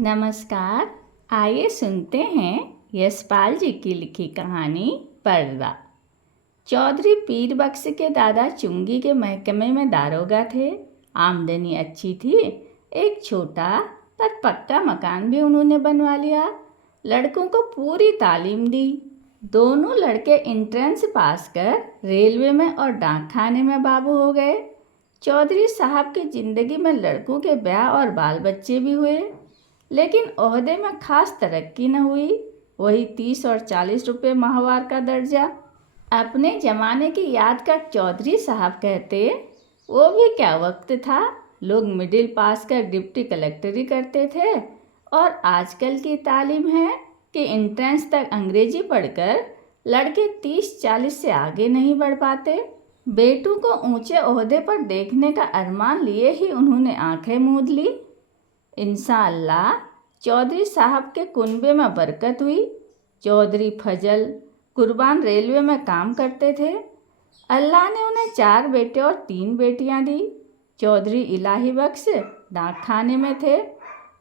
नमस्कार। आइए सुनते हैं यशपाल जी की लिखी कहानी पर्दा। चौधरी पीर बख्श के दादा चुंगी के महकमे में दारोगा थे। आमदनी अच्छी थी। एक छोटा पर पक्का मकान भी उन्होंने बनवा लिया। लड़कों को पूरी तालीम दी। दोनों लड़के एंट्रेंस पास कर रेलवे में और डाक खाने में बाबू हो गए। चौधरी साहब की जिंदगी में लड़कों के ब्याह और बाल बच्चे भी हुए, लेकिन ओहदे में खास तरक्की न हुई। वही 30 और 40 रुपये माहवार का दर्जा। अपने ज़माने की याद कर चौधरी साहब कहते, वो भी क्या वक्त था। लोग मिडिल पास कर डिप्टी कलेक्टरी करते थे, और आजकल की तालीम है कि एंट्रेंस तक अंग्रेजी पढ़कर लड़के 30-40 से आगे नहीं बढ़ पाते। बेटों को ऊंचे ओहदे पर देखने का अरमान लिए ही उन्होंने आंखें मूंद ली। इंशाअल्लाह चौधरी साहब के कुनबे में बरकत हुई। चौधरी फजल कुर्बान रेलवे में काम करते थे। अल्लाह ने उन्हें 4 बेटे और 3 बेटियां दी। चौधरी इलाही बख्श डाक खाने में थे।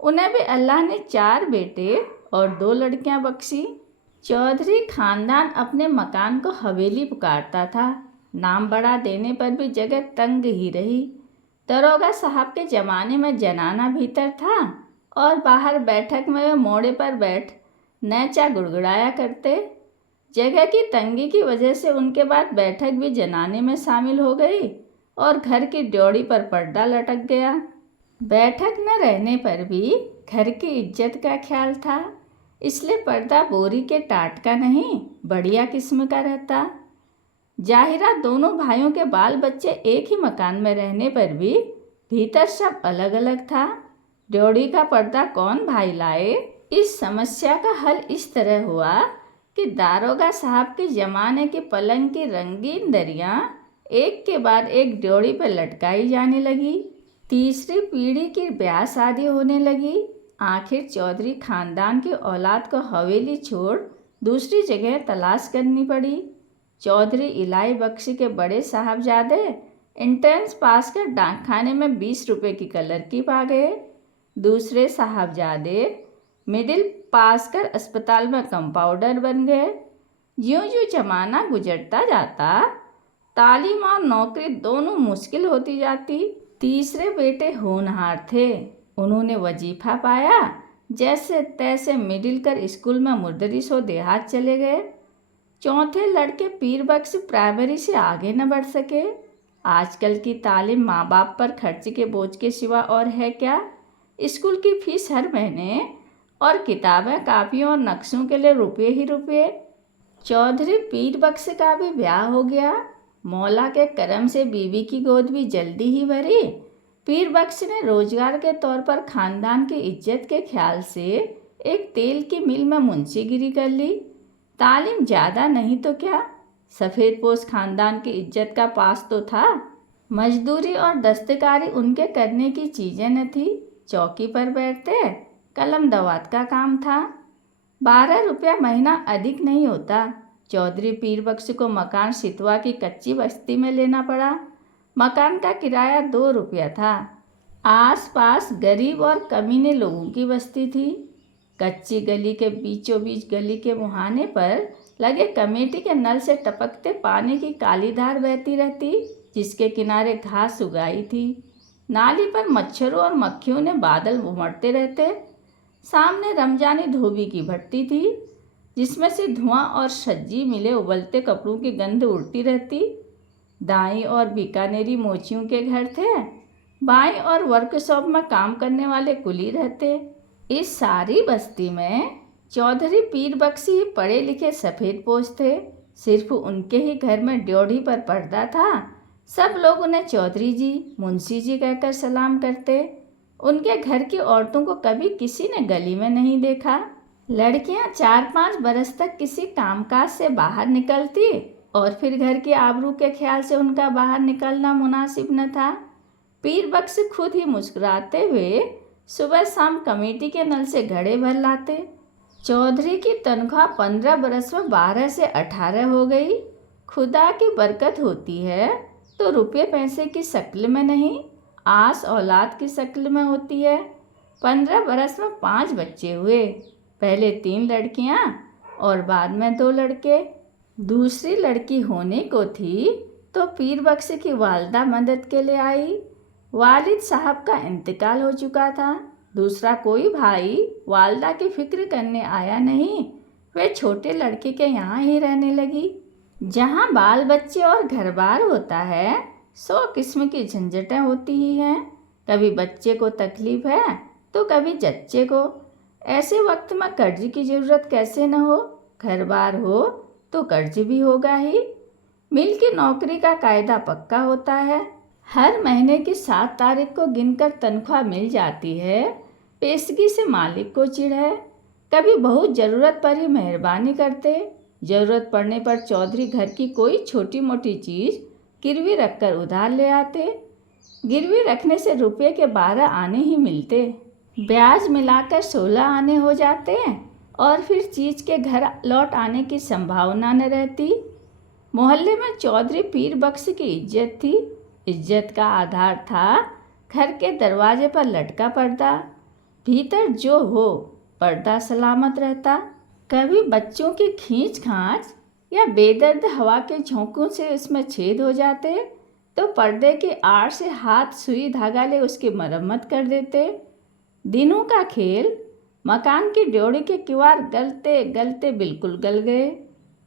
उन्हें भी अल्लाह ने 4 बेटे और 2 लड़कियां बख्शी। चौधरी खानदान अपने मकान को हवेली पुकारता था। नाम बड़ा देने पर भी जगह तंग ही रही। दरोगा साहब के ज़माने में जनाना भीतर था, और बाहर बैठक में वे मोड़े पर बैठ नैचा गुड़गुड़ाया करते। जगह की तंगी की वजह से उनके बाद बैठक भी जनाने में शामिल हो गई, और घर की ड्योढ़ी पर पर्दा लटक गया। बैठक न रहने पर भी घर की इज्जत का ख्याल था, इसलिए पर्दा बोरी के टाट का नहीं, बढ़िया किस्म का रहता। जाहिरा दोनों भाइयों के बाल बच्चे एक ही मकान में रहने पर भी भीतर सब अलग अलग था। ड्योढ़ी का पर्दा कौन भाई लाए? इस समस्या का हल इस तरह हुआ कि दारोगा साहब के ज़माने के पलंग की रंगीन दरियाँ एक के बाद एक ड्योढ़ी पर लटकाई जाने लगी। तीसरी पीढ़ी की ब्याह शादी होने लगी। आखिर चौधरी खानदान की औलाद को हवेली छोड़ दूसरी जगह तलाश करनी पड़ी। चौधरी इलाही बख्श के बड़े साहबजादे एंट्रेंस पास कर डाक खाने में 20 रुपये की क्लर्की पा गए। दूसरे साहबजादे मिडिल पास कर अस्पताल में कंपाउंडर बन गए। ज्यों ज्यों जमाना गुजरता जाता, तालीम और नौकरी दोनों मुश्किल होती जाती। तीसरे बेटे होनहार थे। उन्होंने वजीफा पाया। जैसे तैसे मिडिल कर स्कूल में मुदर्रिस देहात चले गए। चौथे लड़के पीर बख्श प्राइमरी से आगे न बढ़ सके। आजकल की तालीम माँ बाप पर खर्च के बोझ के सिवा और है क्या। स्कूल की फीस हर महीने, और किताबें कापियों और नक्शों के लिए रुपये ही रुपये। चौधरी पीर बख्श का भी ब्याह हो गया। मौला के करम से बीवी की गोद भी जल्दी ही भरी। पीर बख्श ने रोजगार के तौर पर खानदान की इज्जत के ख्याल से एक तेल की मिल में मुंशीगिरी कर ली। तालीम ज़्यादा नहीं तो क्या, सफ़ेदपोश खानदान की इज्जत का पास तो था। मजदूरी और दस्तकारी उनके करने की चीज़ें न थी। चौकी पर बैठते, कलम दवात का काम था। 12 रुपया महीना अधिक नहीं होता। चौधरी पीर बख्श को मकान सितवा की कच्ची बस्ती में लेना पड़ा। मकान का किराया 2 रुपया था। आस पास गरीब और कमीने लोगों की बस्ती थी। कच्ची गली के बीचों बीच गली के मुहाने पर लगे कमेटी के नल से टपकते पानी की काली धार बहती रहती, जिसके किनारे घास उगाई थी। नाली पर मच्छरों और मक्खियों ने बादल उमड़ते रहते। सामने रमजानी धोबी की भट्टी थी, जिसमें से धुआं और सज्जी मिले उबलते कपड़ों की गंध उड़ती रहती। दाई और बीकानेरी मोचियों के घर थे। बाई और वर्कशॉप में काम करने वाले कुली रहते। इस सारी बस्ती में चौधरी पीर बख्श ही पढ़े लिखे सफ़ेदपोश थे। सिर्फ उनके ही घर में ड्योढ़ी पर पर्दा था। सब लोग उन्हें चौधरी जी, मुंशी जी कहकर सलाम करते। उनके घर की औरतों को कभी किसी ने गली में नहीं देखा। लड़कियां 4-5 बरस तक किसी कामकाज से बाहर निकलती, और फिर घर की आबरू के ख्याल से उनका बाहर निकलना मुनासिब न था। पीर बख्श खुद ही मुस्कुराते हुए सुबह शाम कमेटी के नल से घड़े भर लाते। चौधरी की तनख्वाह 15 बरस में 12 से 18 हो गई। खुदा की बरकत होती है तो रुपये पैसे की शक्ल में नहीं, आस औलाद की शक्ल में होती है। 15 बरस में 5 बच्चे हुए। पहले 3 लड़कियां और बाद में 2 लड़के। दूसरी लड़की होने को थी तो पीर बख्श की वालिदा मदद के लिए आई। वालिद साहब का इंतकाल हो चुका था। दूसरा कोई भाई वालिदा की फिक्र करने आया नहीं। वे छोटे लड़के के यहाँ ही रहने लगी। जहाँ बाल बच्चे और घर बार होता है 100 किस्म की झंझटें होती ही हैं। कभी बच्चे को तकलीफ है तो कभी जच्चे को। ऐसे वक्त में कर्ज की ज़रूरत कैसे न हो। घर बार हो तो कर्ज भी होगा ही। मिल की नौकरी का कायदा पक्का होता है। हर महीने की 7 तारीख को गिनकर तनख्वाह मिल जाती है। पेशगी से मालिक को चिढ़ है। कभी बहुत ज़रूरत पर ही मेहरबानी करते। ज़रूरत पड़ने पर चौधरी घर की कोई छोटी मोटी चीज़ गिरवी रखकर उधार ले आते। गिरवी रखने से रुपये के 12 आने ही मिलते। ब्याज मिलाकर 16 आने हो जाते और फिर चीज़ के घर लौट आने की संभावना न रहती। मोहल्ले में चौधरी पीर बख्श की इज्जत थी। इज्जत का आधार था घर के दरवाजे पर लटका पर्दा। भीतर जो हो पर्दा सलामत रहता। कभी बच्चों की खींच खांच या बेदर्द हवा के झोंकों से उसमें छेद हो जाते तो पर्दे की आड़ से हाथ सुई धागा ले उसकी मरम्मत कर देते। दिनों का खेल। मकान की ड्योढ़ी के किवाड़ गलते गलते बिल्कुल गल गए।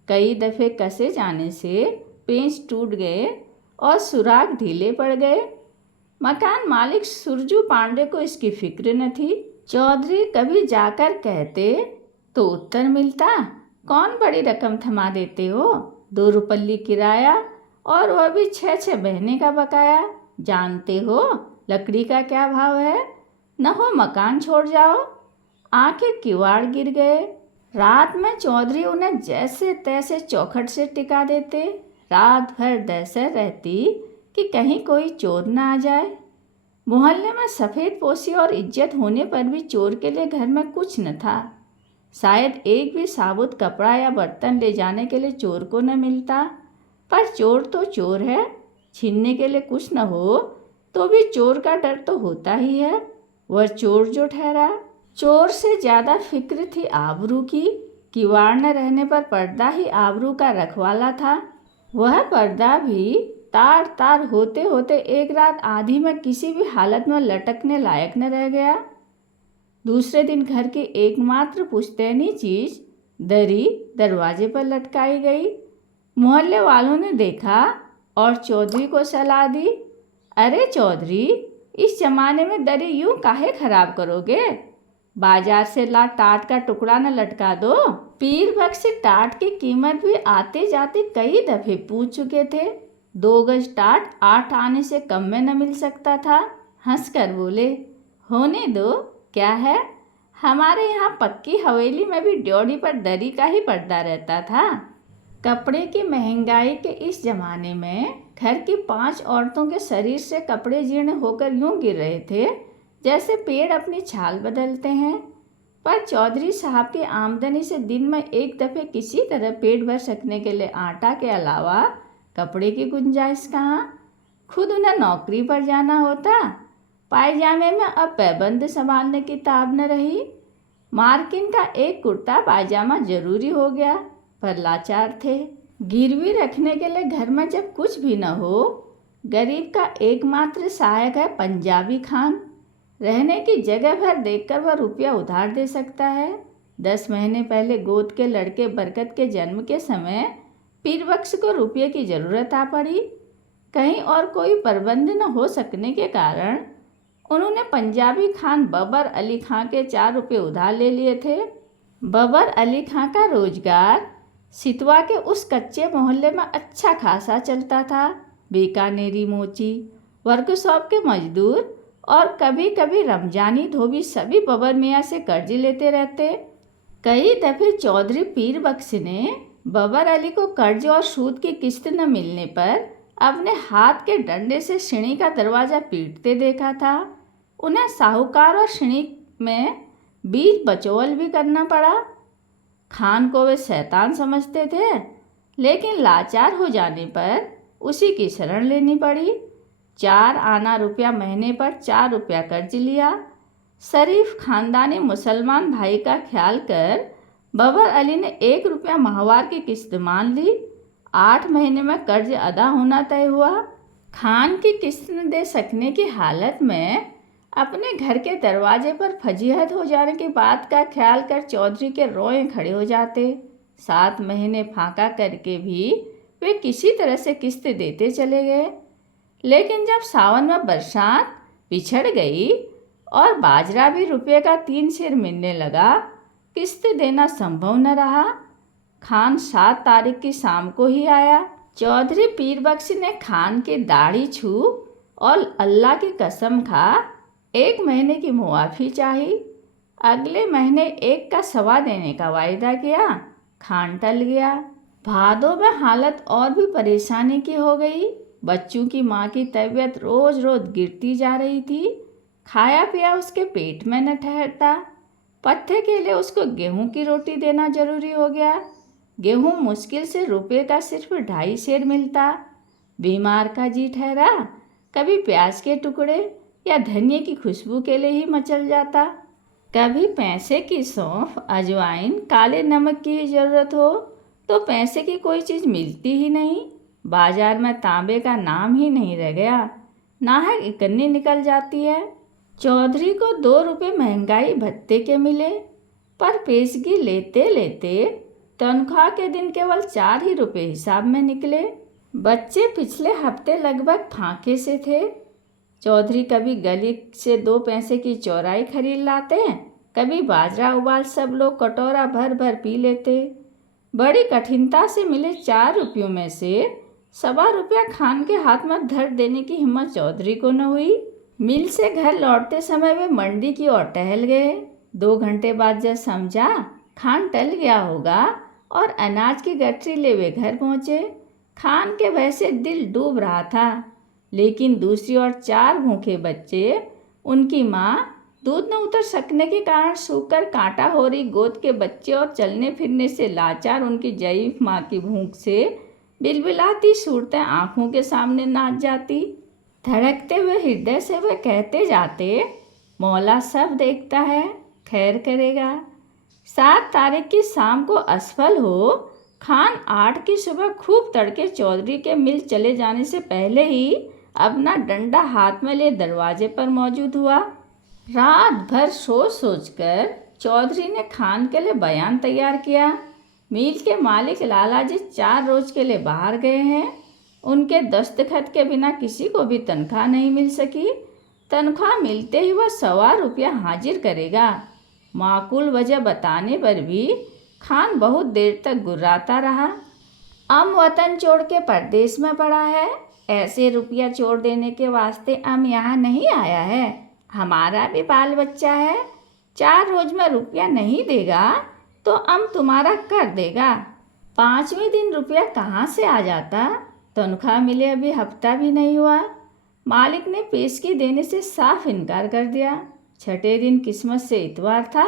कई दफ़े कसे जाने से पेंच टूट गए और सुराग ढीले पड़ गए। मकान मालिक सुरजू पांडे को इसकी फिक्र न थी। चौधरी कभी जाकर कहते तो उत्तर मिलता, कौन बड़ी रकम थमा देते हो, 2 रुपल्ली किराया और वह भी 6 महीने का बकाया। जानते हो लकड़ी का क्या भाव है, न हो मकान छोड़ जाओ। आंखें किवाड़ गिर गए। रात में चौधरी उन्हें जैसे तैसे चौखट से टिका देते। रात भर दहशत रहती कि कहीं कोई चोर न आ जाए। मोहल्ले में सफ़ेद पोशी और इज्जत होने पर भी चोर के लिए घर में कुछ न था। शायद एक भी साबुत कपड़ा या बर्तन ले जाने के लिए चोर को न मिलता। पर चोर तो चोर है। छीनने के लिए कुछ न हो तो भी चोर का डर तो होता ही है। वह चोर जो ठहरा। चोर से ज़्यादा फिक्र थी आबरू की। किवाड़ न रहने पर पर्दा ही आबरू का रखवाला था। वह पर्दा भी तार तार होते होते एक रात आधी में किसी भी हालत में लटकने लायक न रह गया। दूसरे दिन घर की एकमात्र पुश्तैनी चीज़ दरी दरवाजे पर लटकाई गई। मोहल्ले वालों ने देखा और चौधरी को सलाह दी, अरे चौधरी, इस जमाने में दरी यूं काहे खराब करोगे, बाजार से ला टाट का टुकड़ा न लटका दो। पीर बख्श टाट की कीमत भी आते जाते कई दफ़े पूछ चुके थे। 2 गज टाट 8 आने से कम में न मिल सकता था। हंसकर बोले, होने दो, क्या है, हमारे यहाँ पक्की हवेली में भी ड्योढ़ी पर दरी का ही पर्दा रहता था। कपड़े की महंगाई के इस जमाने में घर की 5 औरतों के शरीर से कपड़े जीर्ण होकर यूं गिर रहे थे जैसे पेड़ अपनी छाल बदलते हैं। पर चौधरी साहब की आमदनी से दिन में एक दफ़े किसी तरह पेट भर सकने के लिए आटा के अलावा कपड़े की गुंजाइश कहाँ। खुद उन्हें नौकरी पर जाना होता। पायजामे में अब पैबंद संभालने की ताब न रही। मार्किन का एक कुर्ता पायजामा जरूरी हो गया, पर लाचार थे। गिरवी रखने के लिए घर में जब कुछ भी न हो, गरीब का एकमात्र सहायक है पंजाबी खान। रहने की जगह भर देखकर वह रुपया उधार दे सकता है। 10 महीने पहले गोद के लड़के बरकत के जन्म के समय पीर बख्श को रुपये की ज़रूरत आ पड़ी। कहीं और कोई प्रबंध न हो सकने के कारण उन्होंने पंजाबी खान बबर अली खां के 4 रुपये उधार ले लिए थे। बबर अली खां का रोजगार सितवा के उस कच्चे मोहल्ले में अच्छा खासा चलता था। बीकानेरी मोची, वर्कशॉप के मजदूर और कभी कभी रमजानी धोबी सभी बबर मियाँ से कर्ज लेते रहते। कई दफ़े चौधरी पीर बख्श ने बबर अली को कर्ज और सूद की किस्त न मिलने पर अपने हाथ के डंडे से सीढ़ी का दरवाज़ा पीटते देखा था। उन्हें साहूकार और सीढ़ी में बीच बचौल भी करना पड़ा। खान को वे शैतान समझते थे, लेकिन लाचार हो जाने पर उसी की शरण लेनी पड़ी। 4 आना रुपया महीने पर 4 रुपया कर्ज लिया। शरीफ खानदानी मुसलमान भाई का ख्याल कर बबर अली ने 1 रुपया माहवार की किस्त मान ली। 8 महीने में कर्ज अदा होना तय हुआ। खान की किस्त न दे सकने की हालत में अपने घर के दरवाजे पर फजीहत हो जाने की बात का ख्याल कर चौधरी के रोए खड़े हो जाते। 7 महीने फाका करके भी वे किसी तरह से किस्त देते चले गए। लेकिन जब सावन में बरसात पिछड़ गई और बाजरा भी रुपये का 3 सेर मिलने लगा, किस्त देना संभव न रहा। खान 7 तारीख की शाम को ही आया। चौधरी पीर बख्श ने खान की दाढ़ी छू और अल्लाह की कसम खा 1 महीने की मुआफ़ी चाही। अगले महीने 1 का सवा देने का वायदा किया। खान टल गया। भादों में हालत और भी परेशानी की हो गई। बच्चों की माँ की तबीयत रोज़ रोज़ गिरती जा रही थी। खाया पिया उसके पेट में न ठहरता। पत्थे के लिए उसको गेहूं की रोटी देना जरूरी हो गया। गेहूं मुश्किल से रुपये का सिर्फ 2.5 सेर मिलता। बीमार का जी ठहरा कभी प्याज के टुकड़े या धनिए की खुशबू के लिए ही मचल जाता, कभी पैसे की सौंफ, अजवाइन, काले नमक की ही ज़रूरत हो तो पैसे की कोई चीज़ मिलती ही नहीं। बाजार में तांबे का नाम ही नहीं रह गया। नाहक इकन्नी निकल जाती है। चौधरी को 2 रुपये महंगाई भत्ते के मिले, पर पेशगी लेते लेते तनख्वाह के दिन केवल 4 ही रुपये हिसाब में निकले। बच्चे पिछले हफ्ते लगभग फांके से थे। चौधरी कभी गली से 2 पैसे की चौराई खरीद लाते, कभी बाजरा उबाल सब लोग कटोरा भर भर पी लेते। बड़ी कठिनता से मिले 4 रुपयों में से 1.25 रुपया खान के हाथ में धर देने की हिम्मत चौधरी को न हुई। मिल से घर लौटते समय वे मंडी की ओर टहल गए। 2 घंटे बाद जब समझा खान टल गया होगा और अनाज की गठरी ले वे घर पहुँचे। खान के भय से दिल डूब रहा था, लेकिन दूसरी ओर 4 भूखे बच्चे, उनकी माँ दूध न उतर सकने के कारण सूखकर कांटा हो रही गोद के बच्चे और चलने फिरने से लाचार उनकी ज़ईफ माँ की भूख से बिलबिलाती सूरतें आँखों के सामने नाच जाती। धड़कते हुए हृदय से वे कहते जाते, मौला सब देखता है, खैर करेगा। 7 तारीख की शाम को असफल हो खान 8 की सुबह खूब तड़के चौधरी के मिल चले जाने से पहले ही अपना डंडा हाथ में ले दरवाजे पर मौजूद हुआ। रात भर सोच सोचकर चौधरी ने खान के लिए बयान तैयार किया। मिल के मालिक लालाजी 4 रोज़ के लिए बाहर गए हैं। उनके दस्तखत के बिना किसी को भी तनख्वाह नहीं मिल सकी। तनख्वाह मिलते ही वह 1.25 रुपया हाजिर करेगा। माकूल वजह बताने पर भी खान बहुत देर तक गुर्राता रहा। वतन छोड़ के परदेश में पड़ा है, ऐसे रुपया छोड़ देने के वास्ते यहाँ नहीं आया है। हमारा भी बाल बच्चा है। 4 रोज में रुपया नहीं देगा तो तुम्हारा कर देगा। 5वें दिन रुपया कहाँ से आ जाता? तनख्वाह मिले अभी हफ्ता भी नहीं हुआ। मालिक ने पेशगी देने से साफ इनकार कर दिया। 6ठे दिन किस्मत से इतवार था।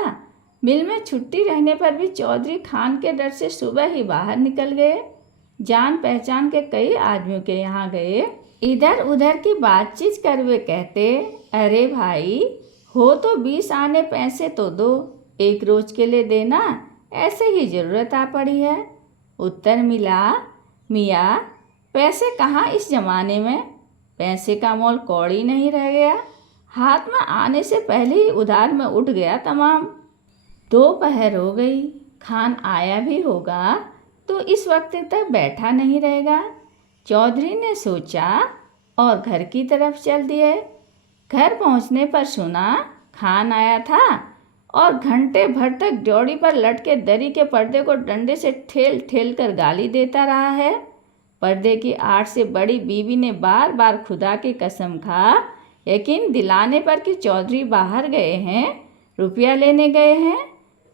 मिल में छुट्टी रहने पर भी चौधरी खान के डर से सुबह ही बाहर निकल गए। जान पहचान के कई आदमियों के यहाँ गए। इधर उधर की बातचीत कर वे कहते, अरे भाई हो तो 20 आने पैसे तो दो, 1 रोज के लिए देना, ऐसे ही ज़रूरत आ पड़ी है। उत्तर मिला, मियाँ पैसे कहाँ इस ज़माने में, पैसे का मोल कौड़ी नहीं रह गया। हाथ में आने से पहले ही उधार में उठ गया तमाम। 2 पहर हो गई। खान आया भी होगा तो इस वक्त तक बैठा नहीं रहेगा। चौधरी ने सोचा और घर की तरफ चल दिए। घर पहुंचने पर सुना खान आया था और घंटे भर तक ड्योढ़ी पर लटके दरी के पर्दे को डंडे से ठेल ठेल कर गाली देता रहा है। पर्दे की आड़ से बड़ी बीवी ने बार बार खुदा की कसम खा यकीन दिलाने पर कि चौधरी बाहर गए हैं, रुपया लेने गए हैं।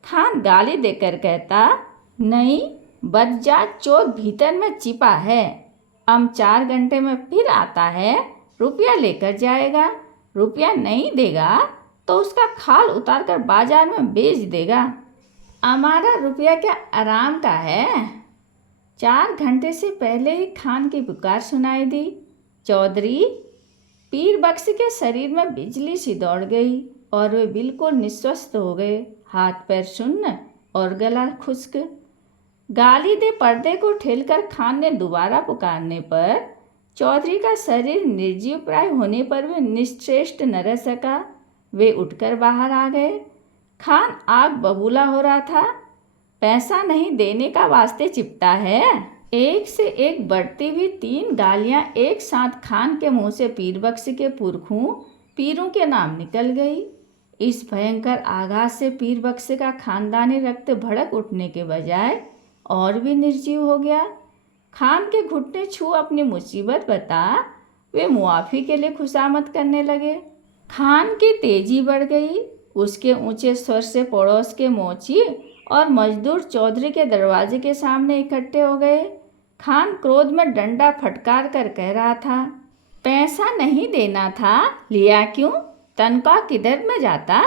खान गाली देकर कहता, नहीं, बदजात चोर भीतर में छिपा है। 4 घंटे में फिर आता है, रुपया लेकर जाएगा। रुपया नहीं देगा तो उसका खाल उतार कर बाजार में बेच देगा। हमारा रुपया क्या आराम का है? 4 घंटे से पहले ही खान की पुकार सुनाई दी। चौधरी पीर बख्श के शरीर में बिजली सी दौड़ गई। और वे बिल्कुल निस्वस्त हो गए, हाथ पैर शून्य और गला खुश्क। गाली दे पर्दे को ठेलकर खान ने दोबारा पुकारने पर चौधरी का शरीर निर्जीव प्राय होने पर वे निश्चेष्ट न रह सका। वे उठकर बाहर आ गए। खान आग बबूला हो रहा था। पैसा नहीं देने का वास्ते चिपटा है। एक से एक बढ़ती हुई 3 गालियां एक साथ खान के मुंह से पीरबक्स के पुरखों पीरों के नाम निकल गई। इस भयंकर आघात से पीरबक्स का खानदानी रक्त भड़क उठने के बजाय और भी निर्जीव हो गया। खान के घुटने छू अपनी मुसीबत बता वे मुआफ़ी के लिए खुशामद करने लगे। खान की तेजी बढ़ गई। उसके ऊंचे स्वर से पड़ोस के मोची और मजदूर चौधरी के दरवाजे के सामने इकट्ठे हो गए। खान क्रोध में डंडा फटकार कर कह रहा था, पैसा नहीं देना था, लिया क्यों? तनख्वाह किधर में जाता?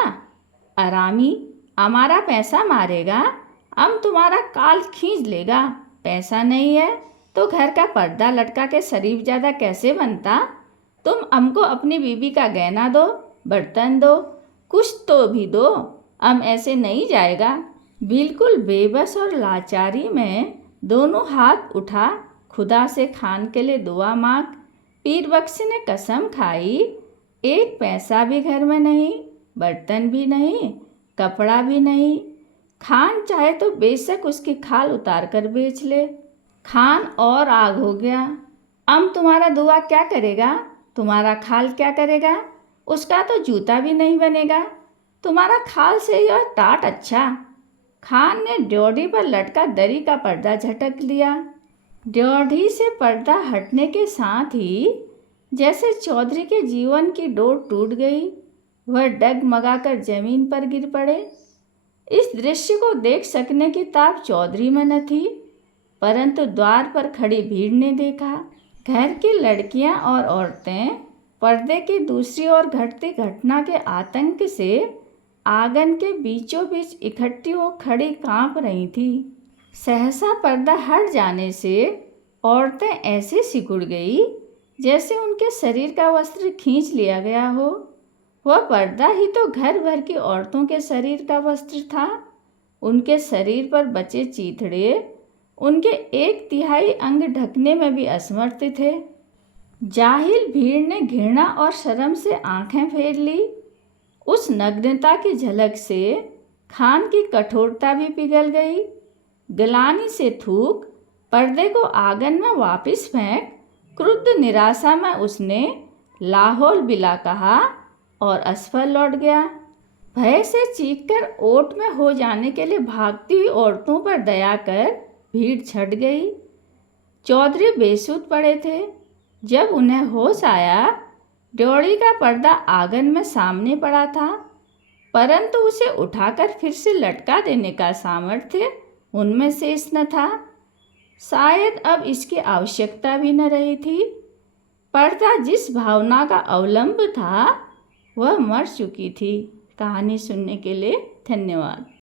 आरामी, हमारा पैसा मारेगा, हम तुम्हारा काल खींच लेगा। पैसा नहीं है तो घर का पर्दा लटका के शरीफ ज़्यादा कैसे बनता? तुम हमको अपनी बीबी का गहना दो, बर्तन दो, कुछ तो भी दो, हम ऐसे नहीं जाएगा। बिल्कुल बेबस और लाचारी में दोनों हाथ उठा खुदा से खान के लिए दुआ मांग। पीरबक्स ने कसम खाई, एक पैसा भी घर में नहीं, बर्तन भी नहीं, कपड़ा भी नहीं। खान चाहे तो बेशक उसकी खाल उतार कर बेच ले। खान और आग हो गया। अब तुम्हारा दुआ क्या करेगा? तुम्हारा खाल क्या करेगा? उसका तो जूता भी नहीं बनेगा। तुम्हारा खाल से यह टाट अच्छा। खान ने ड्योढ़ी पर लटका दरी का पर्दा झटक लिया। ड्योढ़ी से पर्दा हटने के साथ ही जैसे चौधरी के जीवन की डोर टूट गई। वह डगमगाकर जमीन पर गिर पड़े। इस दृश्य को देख सकने की ताक चौधरी में न थी, परंतु द्वार पर खड़ी भीड़ ने देखा। घर की लड़कियां और औरतें पर्दे की दूसरी ओर घटती घटना के आतंक से आंगन के बीचों बीच इकट्ठी हो खड़ी कांप रही थी। सहसा पर्दा हट जाने से औरतें ऐसे सिकुड़ गई जैसे उनके शरीर का वस्त्र खींच लिया गया हो। वह पर्दा ही तो घर भर की औरतों के शरीर का वस्त्र था। उनके शरीर पर बचे चीथड़े उनके 1/3 अंग ढकने में भी असमर्थ थे। जाहिल भीड़ ने घृणा और शर्म से आंखें फेर ली। उस नग्नता की झलक से खान की कठोरता भी पिघल गई। गलानी से थूक पर्दे को आंगन में वापस फेंक क्रुद्ध निराशा में उसने लाहौल बिला कहा और असफल लौट गया। भय से चीखकर ओट में हो जाने के लिए भागती हुई औरतों पर दया कर भीड़ छट गई। चौधरी बेसुध पड़े थे। जब उन्हें होश आया, ड्योढ़ी का पर्दा आंगन में सामने पड़ा था, परंतु उसे उठाकर फिर से लटका देने का सामर्थ्य उनमें शेष न था। शायद अब इसकी आवश्यकता भी न रही थी। पर्दा जिस भावना का अवलंब था वह मर चुकी थी। कहानी सुनने के लिए धन्यवाद।